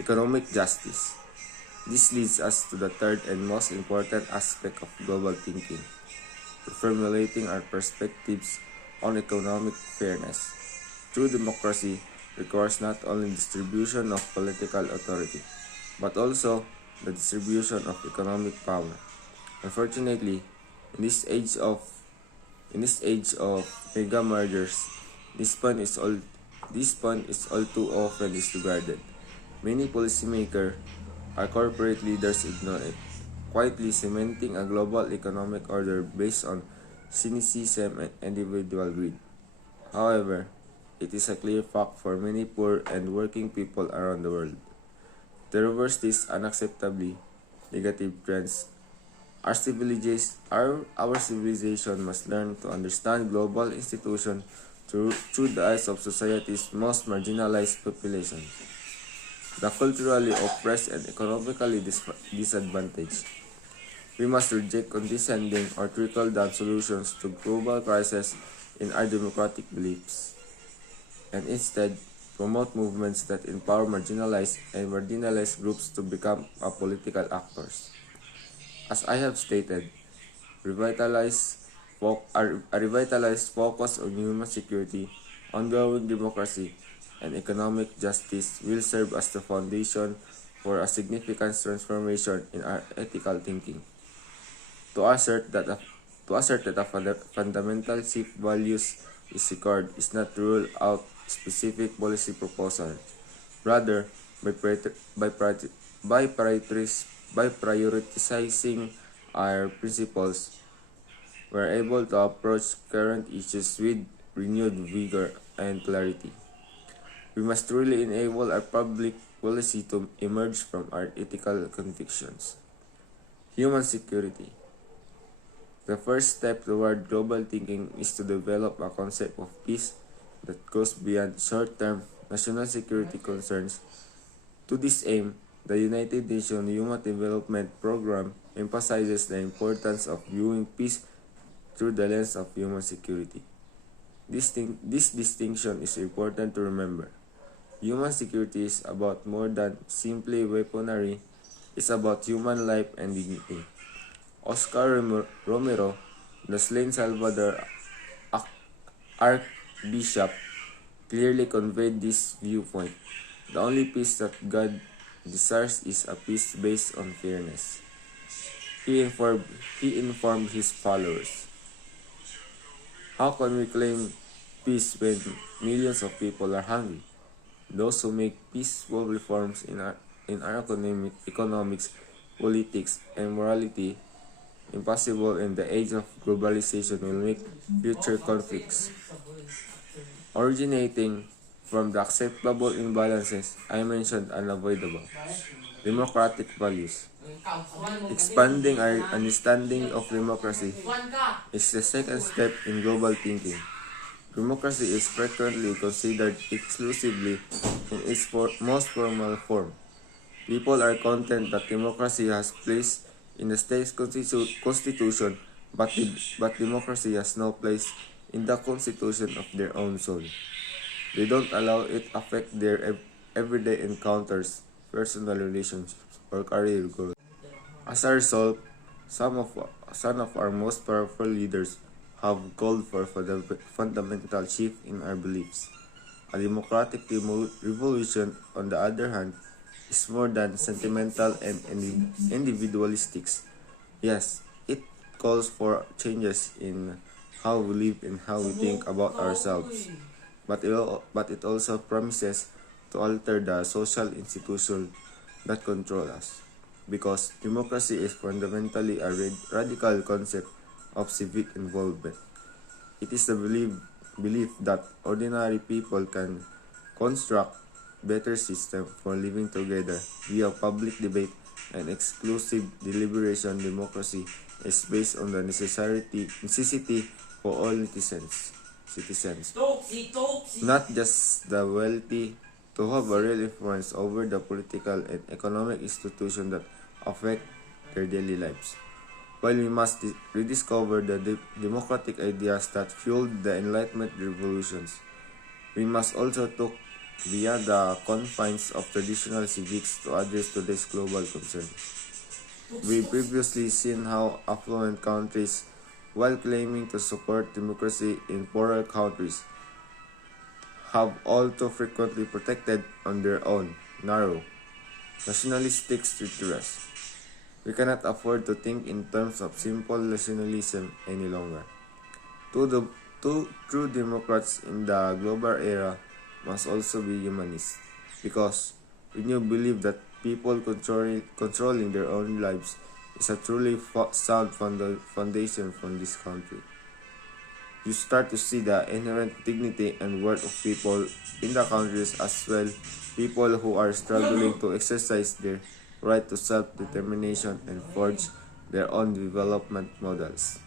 economic justice. This leads us to the third and most important aspect of global thinking, reformulating our perspectives on economic fairness. True democracy requires not only distribution of political authority, but also the distribution of economic power. Unfortunately, in this age of mega mergers, this point is all too often disregarded. Many policymakers or corporate leaders ignore it, quietly cementing a global economic order based on cynicism and individual greed. However, it is a clear fact for many poor and working people around the world. To reverse these unacceptably negative trends, our civilization must learn to understand global institutions through the eyes of society's most marginalized populations, the culturally oppressed and economically disadvantaged. We must reject condescending or trickle-down solutions to global crises in our democratic beliefs, and instead promote movements that empower marginalized groups to become political actors. As I have stated, a revitalized focus on human security, ongoing democracy, and economic justice will serve as the foundation for a significant transformation in our ethical thinking. To assert that a fundamental shift values is required is not to rule out specific policy proposals. Rather, by, prior- by, prior- by prioritizing our principles, we are able to approach current issues with renewed vigor and clarity. We must truly enable our public policy to emerge from our ethical convictions. Human security. The first step toward global thinking is to develop a concept of peace that goes beyond short-term national security concerns. To this aim, the United Nations Human Development Program emphasizes the importance of viewing peace through the lens of human security. This distinction is important to remember. Human security is about more than simply weaponry, it's about human life and dignity. Oscar Romero, the slain Salvador Archbishop, clearly conveyed this viewpoint. The only peace that God desires is a peace based on fairness. He informed his followers. How can we claim peace when millions of people are hungry? Those who make peaceful reforms in our economics, politics, and morality impossible in the age of globalization will make future conflicts originating from the acceptable imbalances I mentioned unavoidable. Democratic values. Expanding our understanding of democracy is the second step in global thinking. Democracy is frequently considered exclusively in its most formal form. People are content that democracy has place in the state's constitution, but democracy has no place in the constitution of their own soul. They don't allow it affect their everyday encounters, personal relationships, or career growth. As a result, some of our most powerful leaders have called for the fundamental shift in our beliefs. A democratic revolution, on the other hand, is more than sentimental and individualistic. Yes, it calls for changes in how we live and how we think about ourselves, but it also promises to alter the social institutions that control us. Because democracy is fundamentally a radical concept of civic involvement. It is the belief that ordinary people can construct better system for living together via public debate and exclusive deliberation. Democracy is based on the necessity for all citizens, not just the wealthy, to have a real influence over the political and economic institutions that affect their daily lives. While we must rediscover the democratic ideas that fueled the Enlightenment revolutions, we must also beyond the confines of traditional civics to address today's global concerns. We've previously seen how affluent countries, while claiming to support democracy in poorer countries, have all too frequently protected on their own narrow, nationalistic interests. We cannot afford to think in terms of simple nationalism any longer. Two true democrats in the global era must also be humanists, because when you believe that people controlling their own lives is a truly sound foundation for this country, you start to see the inherent dignity and worth of people in the countries as well, people who are struggling to exercise their right to self-determination and forge their own development models.